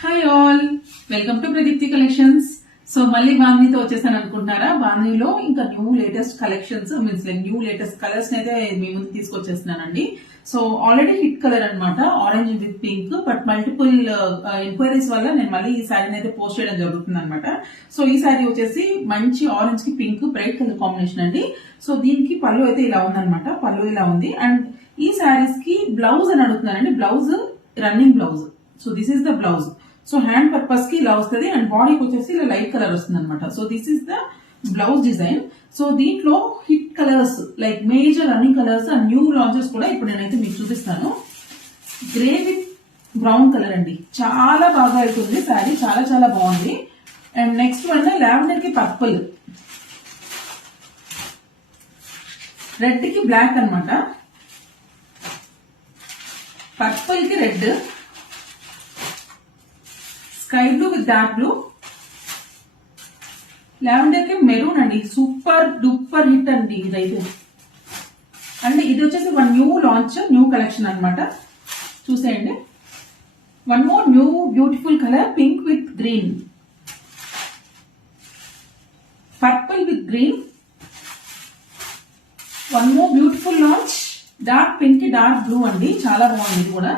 Hi all, welcome to Pradeepti collections. So మళ్ళీ బాంధనీతో వచ్చేసాను అనుకుంటున్నారా? బాంధనీలో ఇంకా new latest collections means new latest colours అయితే మీ ముందు తీసుకొచ్చేస్తున్నానండి. సో ఆల్రెడీ హిట్ కలర్ అనమాట, orange with pink. But multiple enquiries వల్ల నేను మళ్ళీ ఈ శారీని అయితే పోస్ట్ చేయడం జరుగుతుంది అనమాట. సో ఈ శారీ వచ్చేసి మంచి ఆరెంజ్ కి పింక్ బ్రైట్ కలర్ కాంబినేషన్ అండి. సో దీనికి పళ్ళు అయితే ఇలా ఉందన్నమాట, పళ్ళు ఇలా ఉంది. అండ్ ఈ శారీస్ కి బ్లౌజ్ అని అడుగుతున్నానండి. Blouse running blouse. So this is the blouse. So hand purpose కి ఇలా వస్తుంది అండ్ బాడీకి వచ్చేసి ఇలా లైట్ కలర్ వస్తుంది అనమాట. So this is the blouse design. So దీంట్లో hit colours like major running colours and new launches కూడా ఇప్పుడు నేనైతే మీకు చూపిస్తాను. గ్రే విత్ బ్రౌన్ కలర్ అండి, చాలా బాగా అవుతుంది శారీ, చాలా చాలా బాగుంది. అండ్ నెక్స్ట్ వన్ లావెండర్ కి పర్పుల్, రెడ్ కి బ్లాక్ అనమాట, పర్పుల్ కి red, sky blue with dark blue, lavender కి మెరూన్ అండి. సూపర్ డూపర్ హిట్ అండి ఇదైతే. అండ్ ఇది వచ్చేసి one new launch, new collection అనమాట. చూసేయండి, one more new beautiful colour, pink with green, purple with green. One more beautiful launch, dark pink కి dark blue అండి, చాలా బాగుంది ఇది కూడా.